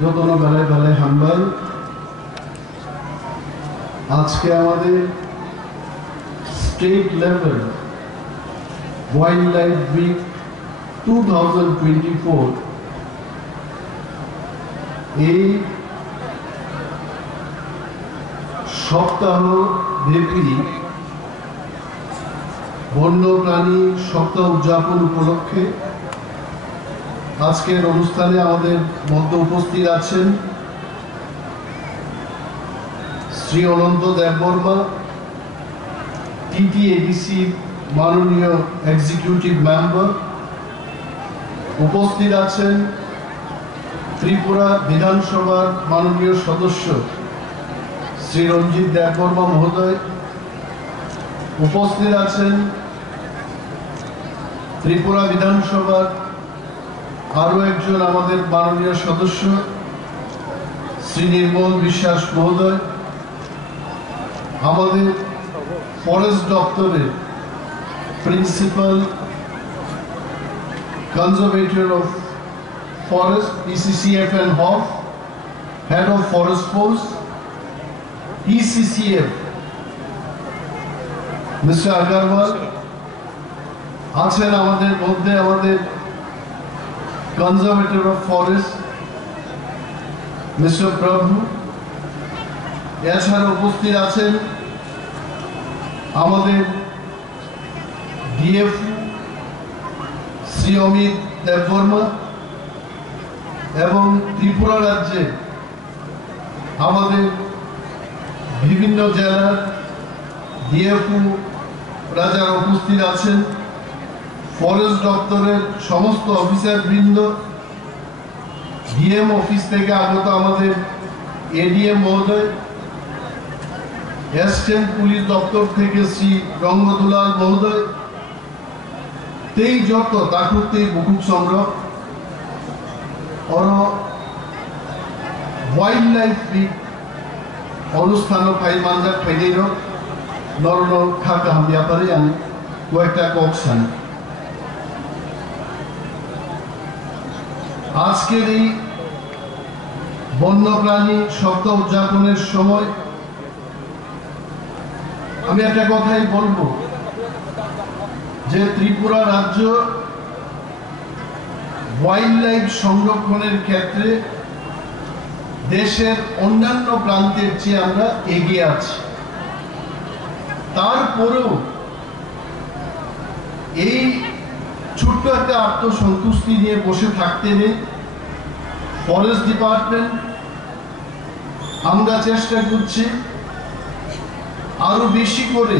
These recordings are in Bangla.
যতন বেলায় বেলায় হাম্বাল আজকে আমাদের state level wildlife week 2024 এই সপ্তাহ ব্যাপী বন্যপ্রাণী সপ্তাহ উদযাপন উপলক্ষে আজকের অনুষ্ঠানে আমাদের মধ্যে উপস্থিত আছেন শ্রী অনন্ত দেববর্মা, টিটিএডিসি মাননীয় এক্সিকিউটিভ মেম্বার। উপস্থিত আছেন ত্রিপুরা বিধানসভার মাননীয় সদস্য শ্রী রঞ্জিত দেববর্মা মহোদয়। উপস্থিত আছেন ত্রিপুরা বিধানসভার আরো একজন আমাদের মাননীয় সদস্য শ্রী নির্মল বিশ্বাস মহোদয়। আমাদের ফরেস্ট দপ্তরের principal conservator of forest PCCF and HOF, head of forest force ECCF mister Agarwal আছেন আমাদের মধ্যে। আমাদের কনজারভেটর অফ ফরেস্ট মিস্টার প্রভু। এছাড়া উপস্থিত আছেন আমাদের DF শ্রী অমিত দেববর্মা এবং ত্রিপুরা রাজ্যে আমাদের বিভিন্ন জেলার DFO রাজারা উপস্থিত আছেন। ফরেস্ট দপ্তরের সমস্ত অফিসার বৃন্দ, DM অফিস থেকে আগত আমাদের ADM মহোদয়, অ্যাসিস্ট্যান্ট পুলিশ দপ্তর থেকে শ্রী রঙ্গদুলাল মহোদয়, তেই যত তাকুতে বুকুক সংগ্রহ और वाइल्ड लाइफ वीक অনুষ্ঠান ফাইল মানজাক ফাইলের নরন খাকা হাম ব্যাপারে আমি কয়েকটা ককশন আজকের এই বন্যপ্রাণী সপ্তাহ উদযাপনের সময় আমি একটা কথাই বলবো যে ত্রিপুরা রাজ্য ওয়াইল্ড লাইফ সংরক্ষণের ক্ষেত্রে দেশের অন্যান্য প্রান্তের চেয়ে আমরা এগিয়ে আছি। তারপরেও এই ছোট্ট একটা আত্মসন্তুষ্টি নিয়ে বসে থাকতে নেই। ফরেস্ট ডিপার্টমেন্ট আমরা চেষ্টা করছি আরো বেশি করে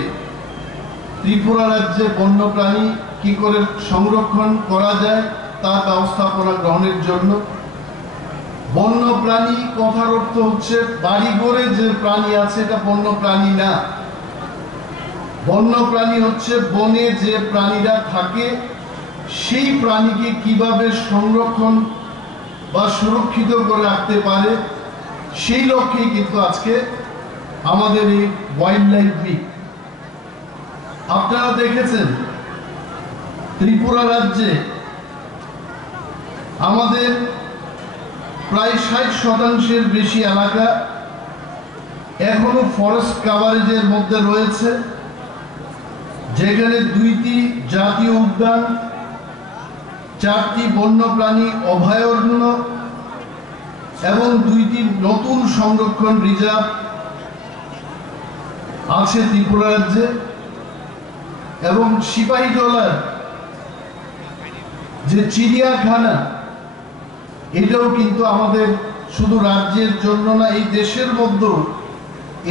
ত্রিপুরা রাজ্যে বন্যপ্রাণী কি করে সংরক্ষণ করা যায় তার ব্যবস্থাপনা গ্রহণের জন্য। বন্যপ্রাণী কথার অর্থ হচ্ছে বাড়িঘরে যে প্রাণী আছে এটা বন্যপ্রাণী না। বন্যপ্রাণী হচ্ছে বনে যে প্রাণীরা থাকে সেই প্রাণীকে কিভাবে সংরক্ষণ বা সুরক্ষিত করে রাখতে পারে সেই লক্ষ্যেই কিন্তু আজকে আমাদের এই ওয়াইল্ড লাইফ উইক। আপনারা দেখেছেন ত্রিপুরা রাজ্যে আমাদের প্রায় 60% বেশি এলাকা এখনো ফরেস্ট কাভারেজের মধ্যে রয়েছে, যেখানে 2টি জাতীয় উদ্যান, 4টি বন্যপ্রাণী অভয়ারণ্য এবং 2টি নতুন সংরক্ষণ রিজার্ভ আছে ত্রিপুরা রাজ্যে। এবং সিপাহীজলার যে চিড়িয়াখানা এটাও কিন্তু আমাদের শুধু রাজ্যের জন্য না, এই দেশের মধ্যেও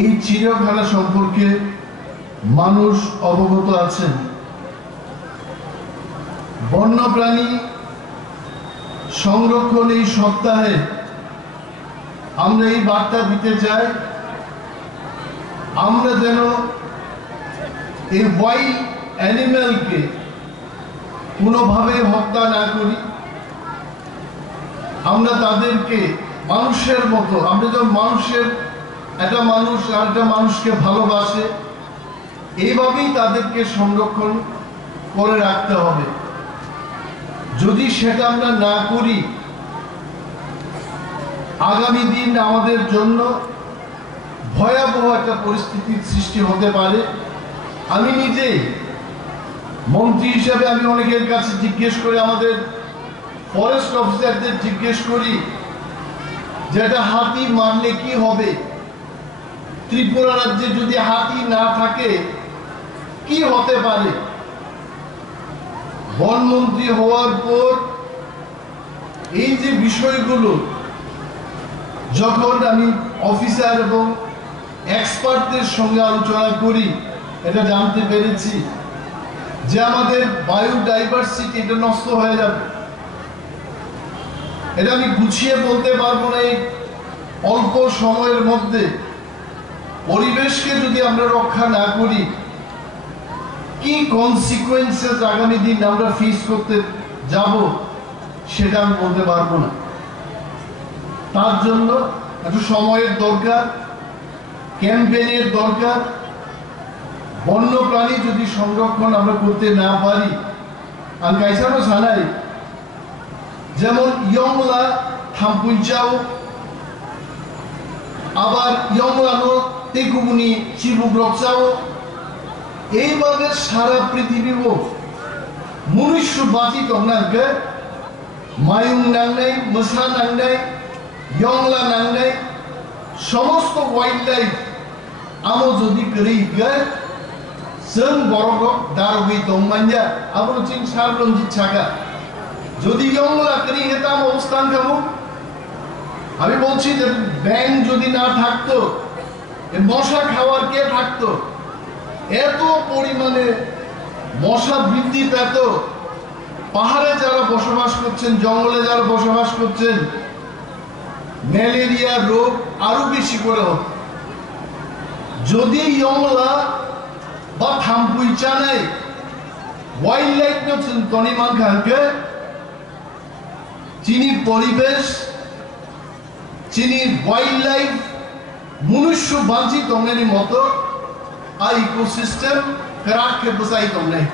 এই চিড়িয়াখানা সম্পর্কে মানুষ অবগত আছেন। বন্যপ্রাণী সংরক্ষণ এই সপ্তাহে আমরা এই বার্তা দিতে চাই আমরা যেন এই ওয়াইল্ড অ্যানিম্যালকে কোনোভাবে হত্যা না করি। আমরা তাদেরকে মানুষের মতো, আমরা যখন মানুষের একটা মানুষ আর একটা মানুষকে ভালোবাসে এইভাবেই তাদেরকে সংরক্ষণ করে রাখতে হবে। যদি সেটা আমরা না করি আগামী দিন আমাদের জন্য ভয়াবহ একটা পরিস্থিতির সৃষ্টি হতে পারে। আমি নিজেই মন্ত্রী হিসেবে আমি অনেকের কাছে জিজ্ঞেস করে, আমাদের ফরেস্ট অফিসারদের জিজ্ঞেস করি যে এটা হাতি মারলে কি হবে, ত্রিপুরা রাজ্যে যদি হাতি না থাকে কি হতে পারে। বনমন্ত্রী হওয়ার পর এই যে বিষয়গুলো যখন আমি অফিসার এবং এক্সপার্টদের সঙ্গে আলোচনা করি, এটা জানতে পেরেছি যে আমাদের বায়োডাইভার্সিটি এটা নষ্ট হয়ে যাবে। এটা আমি গুছিয়ে বলতে পারবো না। এই অল্প সময়ের মধ্যে পরিবেশকে যদি আমরা রক্ষা না করি, কি কনসিকুয়েন্সেস আগামী দিন আমরা ফেস করতে যাব সেটা আমি বলতে পারবো না। তার জন্য একটু সময়ের দরকার, ক্যাম্পেইনের দরকার। বন্যপ্রাণী যদি সংরক্ষণ আমরা করতে না পারি, আমি কাইসানো জানাই যেমন ইয়ংলা থাম্পুইচাও, আবার ইয়ংলানো তেকুবুনি চিবুগ্রকচাও, এইভাবে সারা পৃথিবীও মনুষ্য বাঁচিত নাগে মায়ুং নাংনাই, মোসা নাংনাই, ইয়ংলা নাংনাই সমস্ত ওয়াইল্ড লাইফ আমো যদি করি जों बरगक दारगै दंमान्या आबो चिं सारलंजित ছাকা যদি ইয়ংলা করি হেতাম অবস্থান কামু। আমি বলছি যে ব্যাং যদি না থাকতো, মশা খাওয়ার কে থাকতো? এত পরিমাণে মশা বৃদ্ধি পেত। পাহাড়ে যারা বসবাস করছেন, জঙ্গলে যারা বসবাস করছেন, ম্যালেরিয়া রোগ আরো বেশি করে হতো। যদি ইয়ংলা বা থাম্পুইচা নাই ওয়াইল্ড লাইফ নছেন তনিমান খানকে চিনি পরিবেশ, চিনি ওয়াইল্ড লাইফ মনুষ্য বাঁচি তংনানি মতো আর ইকোসিস্টেম কেরাকে বসাই তংনাই।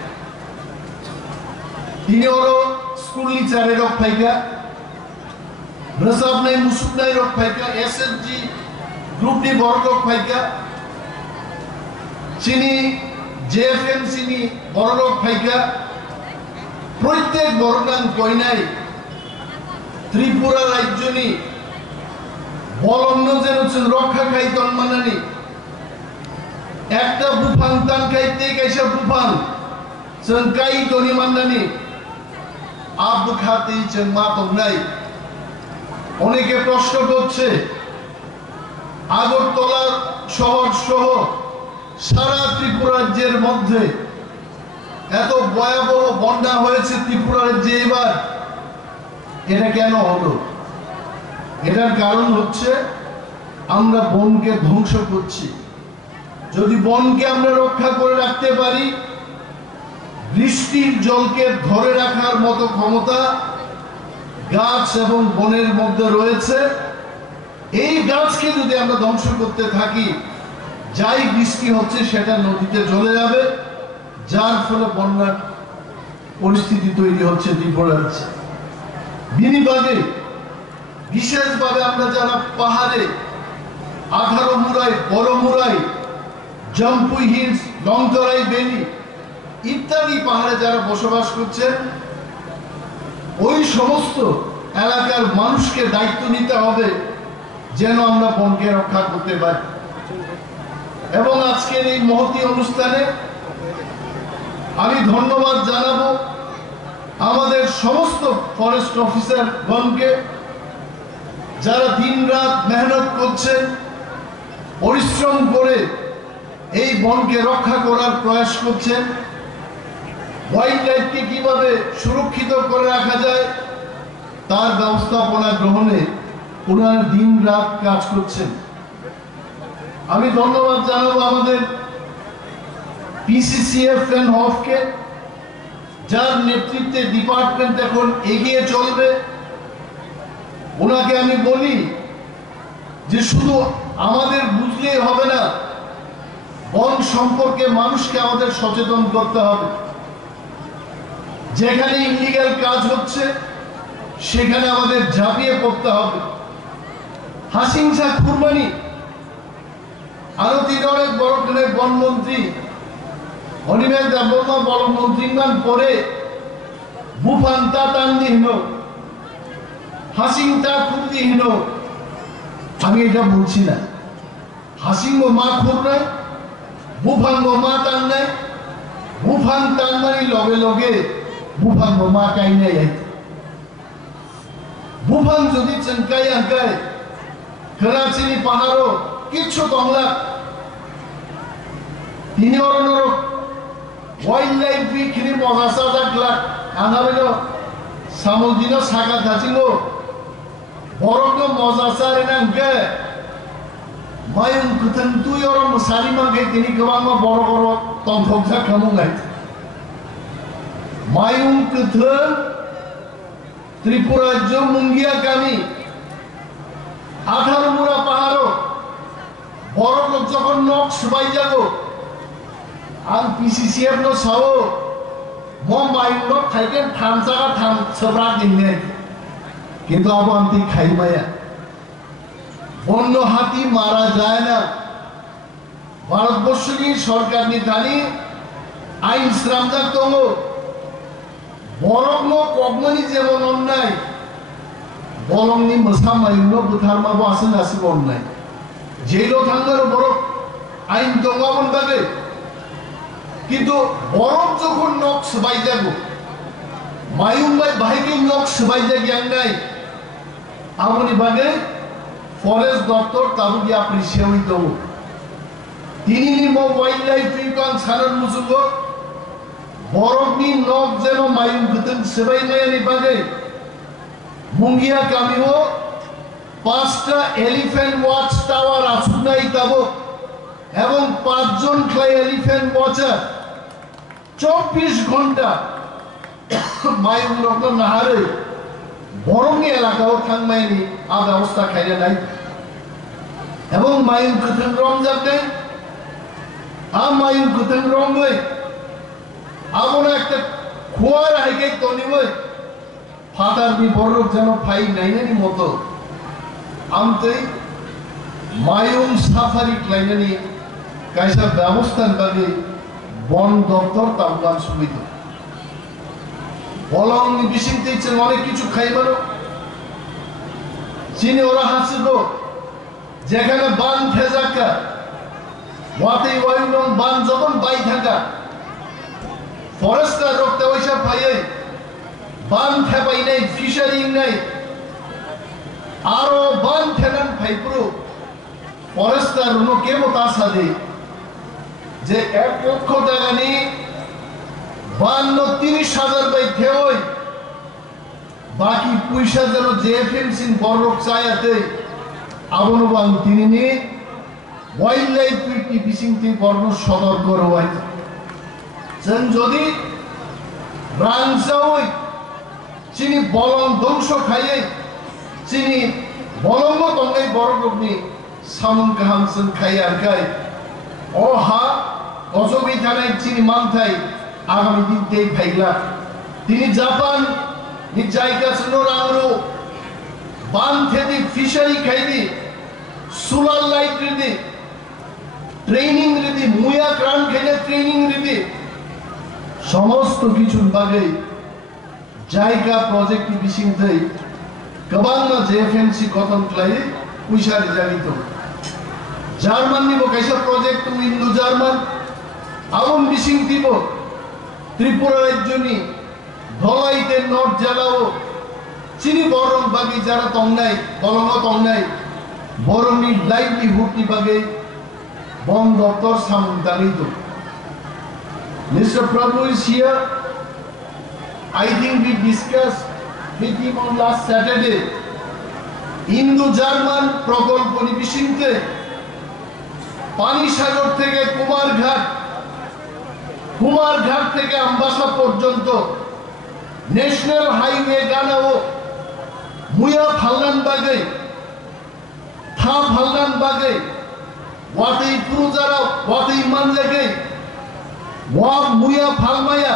তিনি ওরো স্কুল নিচারে রক ফাইকা, রসাব নাই মুসুক নাই রক ফাইকা, এসএসজি গ্রুপ নি বড় রক ফাইকা, চিনি জেএফএম চিনি বড় রক ফাইকা, প্রত্যেক বড়গান কইনাই ত্রিপুরা রাজ্যনি বলন্ন যেন রক্ষা খাইতন মানানি একটা বুফাং তান খাইতে কাইসা বুফাং जों কাই তনি মান্নানি আব খাতে जों মা তংনাই। অনেকে প্রশ্ন করছে আগরতলা শহর সহ সারা ত্রিপুরা রাজ্যের মধ্যে এত ভয়াবহ বন্যা হয়েছে ত্রিপুরা রাজ্যে এবার, এটা কেন হলো? এটার কারণ হচ্ছে আমরা বনকে ধ্বংস করছি। যদি বনকে আমরা রক্ষা করে রাখতে পারি, বৃষ্টির জলকে ধরে রাখার মতো ক্ষমতা গাছ এবং বনের মধ্যে রয়েছে। এই গাছকে যদি আমরা ধ্বংস করতে থাকি, যাই বৃষ্টি হচ্ছে সেটা নদীতে চলে যাবে, যার ফলে বন্যার পরিস্থিতি তৈরি হচ্ছে ত্রিপুরা রাজ্যে। বিনিবাগে বিশেষভাবে আমরা যারা পাহাড়ে 18 মুরাই, বড় মুরাই, জম্পুই হিলস, লংতরাই ভ্যালি ইত্যাদি পাহাড়ে যারা বসবাস করছেন, ওই সমস্ত এলাকার মানুষকে দায়িত্ব নিতে হবে যেন আমরা বনকে রক্ষা করতে পারি। এবং আজকের এই মহতী অনুষ্ঠানে আমি ধন্যবাদ জানাবো আমাদের সমস্ত ফরেস্ট অফিসার গণকে, যারা দিনরাত মেহনত করছেন, পরিশ্রম করে এই বনকে রক্ষা করার প্রয়াস করছেন। ওয়াইল্ড লাইফকে কিভাবে সুরক্ষিত করে রাখা যায় তার ব্যবস্থাপনা গ্রহণে ওনারা দিন রাত কাজ করছেন। আমি ধন্যবাদ জানাবো আমাদের পিসিসিএফ এন্ড হফকে, যার নেতৃত্বে ডিপার্টমেন্ট এখন এগিয়ে চলবে। ওনাকে আমি বলি যে শুধু আমাদের বুঝলেই হবে না, বন সম্পর্কে মানুষকে আমাদের সচেতন করতে হবে। যেখানে ইলিগ্যাল কাজ হচ্ছে সেখানে আমাদের ঝাঁপিয়ে পড়তে হবে। হাসিংসা খুরমানি আরো তিনি অনেক বড় করে বনমন্ত্রী অনিমেষ দেববর্মা বড় মন্ত্রীমান পরে বুফান্তা তান্দিহীন হাসিংতা খুরদিহীন আমি এটা বলছি না হাসিংগো মা খুর নাই বুফাঙ্গো মা টান নাই বুফাং টানমানি লগে লগে বুফাঙ্গো মা কাই নাই বুফাং যদি চেনকাই আঁকায় করাচিনি পাহাড়ও কিচ্ছু তংলা তিনি অরণর ওয়াইল্ড লাইফ বিখিনি মজাসা জাগলা আনাবেন সামুদ্রিক সাগা ধাচিঙ্গো বরফ মজাসা রেনাঙ্কে মায়ুং কুথন তুই অরম সারিমাঙ্গে তিনি গোবাং বড় বড় তন্থকজা খামুঙ্গাই মায়ুং কুথন ত্রিপুরা রাজ্য মুঙ্গিয়া গামী 18 মুড়া পাহাড় বড় লোক যখন নখ সুবাই যাব আং পিসিসিএফ নো সাও মম মাইং নো থাইকেন থামসাগা থাম সবরা দিনে কিন্তু আবান্তি খাইমায়া বন্য হাতি মারা যায় না ভারতবর্ষী সরকার নিদানি আইন শ্রামজাক দङ বরং কগমনি যেমন অন্যায় বলংনি মোসামাইনো বুথারমাবো আসেন আসিব অন্যায় জেলো থাঙ্গারও বড় আইন দঙাবন বাগে কিন্তু বরং যখন নখ সবাই যাব মায়ুং বাই ভাইকে নখ সবাই যা জ্ঞান নাই আমনি বাগে ফরেস্ট দপ্তর তাবুকি আপনি সেওই দङ তিনি নিমো ওয়াইল্ড লাইফ ফিকান সানার মুসুঙ্গ বরংনি নখ যেন মায়ুং গতন সবাই নাইনি বাগে মুঙ্গিয়া কামিও 5টা এলিফ্যান্ট ওয়াচ টাওয়ার আসুনাই তাবো এবং 5 জন ক্লাই এলিফ্যান্ট ওয়াচার 24 ঘন্টা মায়ুং লগ্ন নাহারে বরংনি এলাকাও থাকমাইনি আ ব্যবস্থা খাইলে নাই এবং মায়ুং কুথন রমজান নাই আ মায়ুং কুথন রমই আমন একটা খোয়ার হাইকে তনিবই ফাটার বিবরক যেন ফাই নাইনানি মতো আমতে মায়ুং সাফারি ক্লাইনানি কাইসা ব্যবস্থার বাগে বন দপ্তর তাবগান সুবিধা বলং বিশিংতে ইচ্ছেন অনেক কিছু খাইবারও চিনি ওরা হাসিব যেখানে বান ফেজাকা ওয়াতেই ওয়াইলং বান যখন বাই থাকা ফরেস্টার রক্তে ওইসব পাইয়ে বান ফেপাই নাই ফিশারিং নাই আরো বান ফেনান ফাইপুরো ফরেস্টার উনো কেমো তাসাদে যে 1 লক্ষ টাকা নিয়ে 30,000 বাই থেওই বাকি পয়সা যেন জেএফএমসি বড় চায়াতে আবনবাং তিনি নিয়ে ওয়াইল্ড লাইফ বিসিংতি বর্ণ সদর করওয়াই যেন যদি রাংসাওই চিনি বলং ধ্বংস খাইয়ে চিনি বলঙ্গ তঙ্গাই বড় লোকনি সামুন কাহামসন খাই আর খাই ও হা অজবি থানায় চিনি মানথাই আগামী দিন তেই ফাইলা তিনি জাপান নি জায়গা শুনো রাংরো বান থেদি fishery খাইদি সুলার light Riddhi training Riddhi মুয়া ক্রান খাইলে ট্রেনিং রিদি সমস্ত কিছুর বাগে জায়গা প্রজেক্ট বিসিংথৈ गोबां जेएफएमसी कथन खालायो पैसा रिजालित जार्माननि कायसा प्रजेक्ट दं इन्डो जार्मान आबन बिसिं दिब त्रिपुरा राज्यनि धलाइते नर्थ जिल्लाओ चिनी बरं बागै जारा तंनाय बलंग तंनाय बरंनि लाइवलीहुडनि बागै वन दफ्तर सामदानि दं Mr. Prabhu is here. I think we discussed with him on last Saturday. Indo-German প্রকল্পনি বিশিংতে Panisagar থেকে কুমারঘাট থেকে আমবাসা পর্যন্ত ন্যাশনাল হাইওয়ে গানাও মুয়া ফাল্লান বাগে থা ফাল্লান বাগে ওয়াতেই পুরুজারা ওয়াতেই মানলেগে ওয়া মুয়া ফালমায়া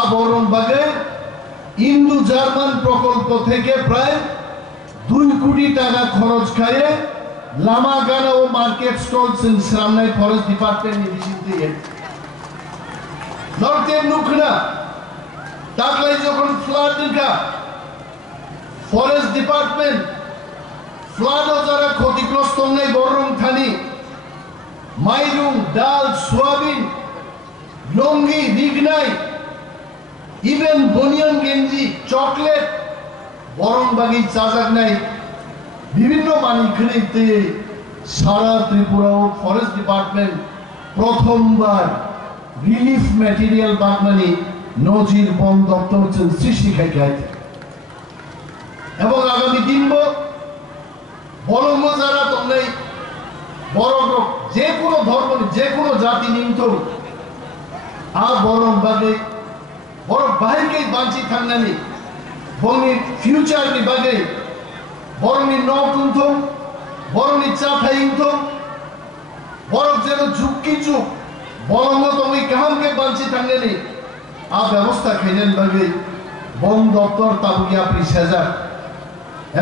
আবরণ বাগে ইন্দো জার্মান প্রকল্প থেকে প্রায় 2 কোটি টাকা খরচ খায়ে লামা গানা ও মার্কেট স্টল সামনে ফরেস্ট ডিপার্টমেন্ট নিবিসিতে নর্থে নুখনা তাকলাই যখন ফ্লাড দেখা ফরেস্ট ডিপার্টমেন্ট ফ্লাড ও যারা ক্ষতিগ্রস্ত নাই বরং থানি মাইরুং ডাল সোয়াবিন লঙ্গি রিগনাই ইভেন বনিয়ান গেঞ্জি চকলেট বরং বাগি চাজাক নাই বিভিন্ন মানিকড়িতে সারা ত্রিপুরা ও ফরেস্ট ডিপার্টমেন্ট প্রথমবার রিলিফ ম্যাটেরিয়াল বাগমানি নজির বন দপ্তর সৃষ্টি খাইতে এবং আগামী দিন বরং যারা তোমরাই বড় যে কোনো ধর্ম যে কোনো জাতি নিমিত আর বরং বাগে বড় বাহিরকে বাঁচি থাকনানি বরং ফিউচার নি বাগে বরং নকুন্থম বরং চাথাইন্থম বরং যেন ঝুঁকি চুপ বরং তুমি কাহামকে বাঁচি থাকনানি আ ব্যবস্থা খাইলেন বাগে বন দপ্তর তাবুকি আপনি সেজা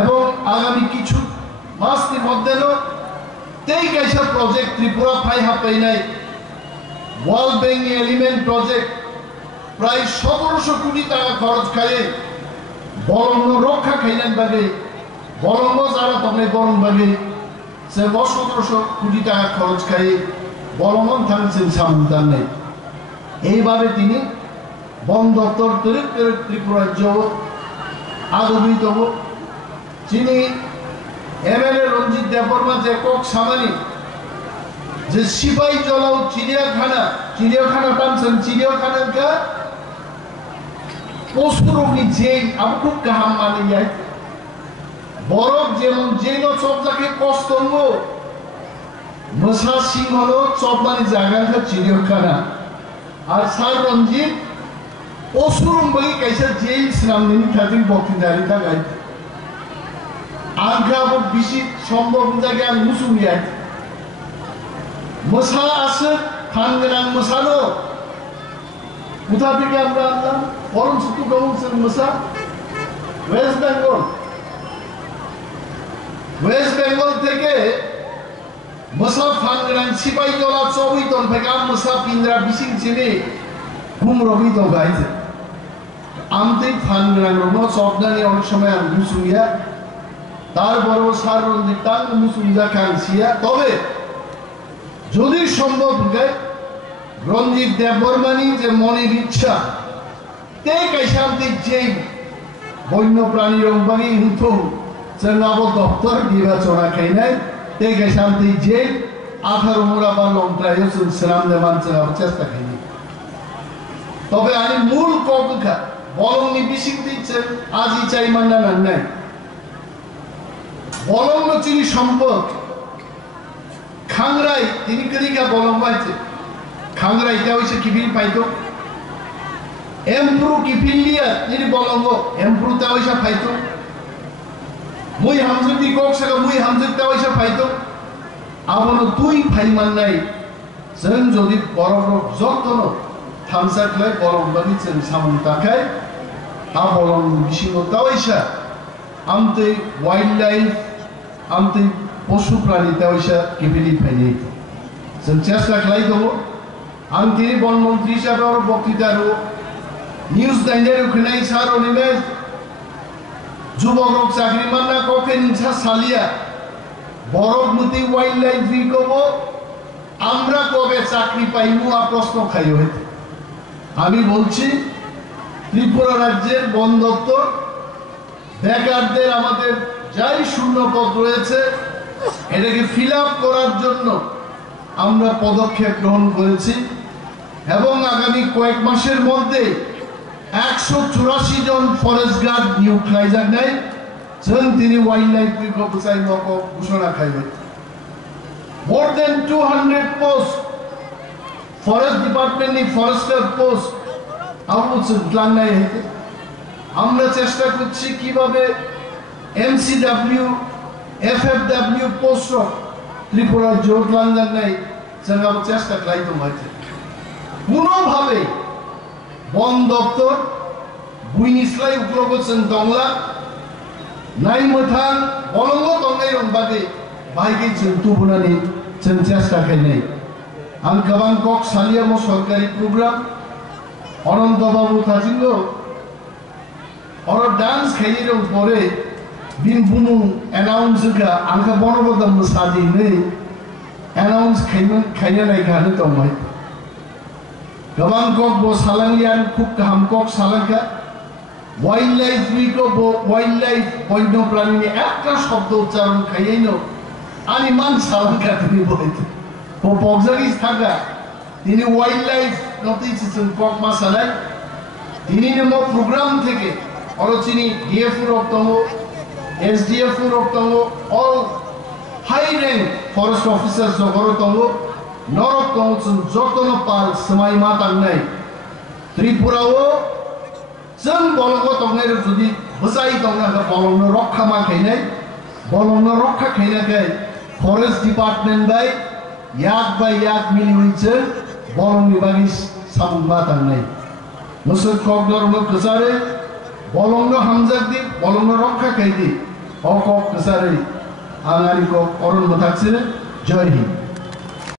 এবং আগামী কিছু মাসের মধ্যে তেই কাইসা প্রজেক্ট ত্রিপুরা ফাই হাপাই নাই ওয়ার্ল্ড ব্যাংক এলিমেন্ট প্রজেক্ট প্রায় 1700 কোটি টাকা খরচ খাইয়ে বরং রক্ষা খাইলেন বাগে বরং যারা তোমরা বরং বাগে সে 1700 কোটি টাকা খরচ খাইয়ে বরং থাকছেন সামন্তান নেই এইভাবে তিনি বন দপ্তর ত্রিপুরা আগমিত যিনি এমএলএ রঞ্জিত দেববর্মা যে কক সামানি যে সিপাহী জলাও চিড়িয়াখানা টানছেন চিড়িয়াখানা পশুরগ্নি জেল আমি খুব কাহাম মানে যাই বরফ যেমন জেল চপজাকে কষ্ট মশা সিংহ হলো চপ মানে জায়গা চিড়িয়াখানা আর স্যার রঞ্জিত পশুরঙ্গি কাইসা জেল সিনামনি থাকি বক্তৃতারি থাকাই আগ্রা বেশি সম্ভব জায়গায় আমি মুসুমিয়া মশা আছে খানগেরাং মশানো কোথা থেকে আমরা আনলাম বরং শুধু গৌসের মশা ওয়েস্ট বেঙ্গল থেকে মশা ফানগেরাং সিপাহী জলা চবিতন থেকে মশা পিন্দ্রা বিশিং চিনি ঘুম রবি তো গাইছে আমতে ফানগেরাং রব সবদানি অনেক সময় আমি মুসুমিয়া তারপরও সার রঞ্জিত তাং মুসুমিয়া খানসিয়া তবে যদি সম্ভব হয় রঞ্জিত দেববর্মানি যে মনের ইচ্ছা তে কাইসান্তি যে বন্য প্রাণী রংবাগি হুত চেনাব দপ্তর নির্বাচনা খাই নাই তে কাইসান্তি যে 18 মোড়া বা লংটাই শ্রীরাম দেবান চেষ্টা খাইনি তবে আমি মূল কবখা বলংনি বিশিক দিচ্ছেন আজই চাই মান্না নাই বলং চিনি সম্পদ খাংরাই তিনি কদিকা বলং পাইছে খাংরাই এটা হইছে কিবিল পাইতো এমপ্রু কিপিলিয়া তিনি বলঙ্গ এমপ্রুটা হইছে পাইতো মুই হামজুতি কক্সা মুই হামজুতা হইছে পাইতো আবনো দুই ফাইমান নাই जों যদি বড় যত্ন থামসাকলাই বলং বাগি जों সামন তাকাই আ বলং বিশিমতা হইছে আমতে ওয়াইল্ড লাইফ আমতে পশু প্রাণী হইছে কিবিলি ফাইনি जों চেষ্টা খাই দেব আমি তিনি বনমন্ত্রী হিসাবে আর বক্তৃতারও নিউজ দাইনের ওখানে সার অনিমেষ যুবক চাকরি মান্না ককে নিছা সালিয়া বরফ মতি ওয়াইল্ড লাইফ কব আমরা কবে চাকরি পাইমু আর প্রশ্ন খাই হইতে আমি বলছি ত্রিপুরা রাজ্যের বন দপ্তর বেকারদের আমাদের যাই শূন্য পদ রয়েছে এটাকে ফিল আপ করার জন্য আমরা পদক্ষেপ গ্রহণ করেছি এবং আগামী কয়েক মাসের মধ্যে 184 জন ফরেস্ট গার্ড নিয়োগ খাইজার নাই जों তিনি ওয়াইল্ড লাইফ কবসাই মক ঘোষণা খাইবে মোর দেন 200 পোস্ট ফরেস্ট ডিপার্টমেন্ট নি ফরেস্টার পোস্ট আমুছে প্ল্যান নাই হইতে আমরা চেষ্টা করছি কিভাবে এমসিডব্লিউ এফএফডব্লিউ পোস্ট ত্রিপুরা জোট লাঙ্গার নাই जों চেষ্টা খাই তো হইতে কোনোভাবে বন দপ্তর বুইনিসলাই উপলব্ধ দংলা नाय मोथां बलंगो दंनाय रंबादे बाहायगे जों तुबुनानै जों चेष्टा खालामनाय आं गोबां कक सालियामो सरकारि प्रग्राम अनंत बाबु थाजिंगो और डांस खाइए रंग परे बिन बुनु अनाउंस का आंखा बनबोदम साजी नहीं अनाउंस खाइने लायक हाने दंबाय गोबां कक बो सालांगियान खुब गाहाम कक सालांगा वाइल्ड लाइफ वीको बो वाइल्ड लाइफ वन्य प्राणी একটা শব্দ উচ্চারণ খাইয়েনো আনি মান সালাঙ্কা তিনি বলতে ও বক্সারিস থাকা তিনি ওয়াইল্ড লাইফ নতিছেন কক মাসালাই তিনি নেমো প্রোগ্রাম থেকে অরচিনি ডিএফও রক্তঙ্গ এসডিএফও রক্তঙ্গ all high rank forest officer জগরতঙ্গ নরক্তঙ্গ যতন পাল সমাই মাতাंनाय ত্রিপুরাও जों बलंगो दंनाय जुदि बसाई दंना बलंगनो रक्षा मा खायनाय बलंगनो रक्षा खायनायखाय फरेस्ट डिपार्टमेंट बाय याक मिलिवैसो बलंगनि बागै सामुं मातांनाय मोसो कक दरनो कसारे बलंगनो हामजाक दि बलंगनो रक्षा खायदि अ कक कसारे आंगारि कक अरुण मथाक्से जय हिंद।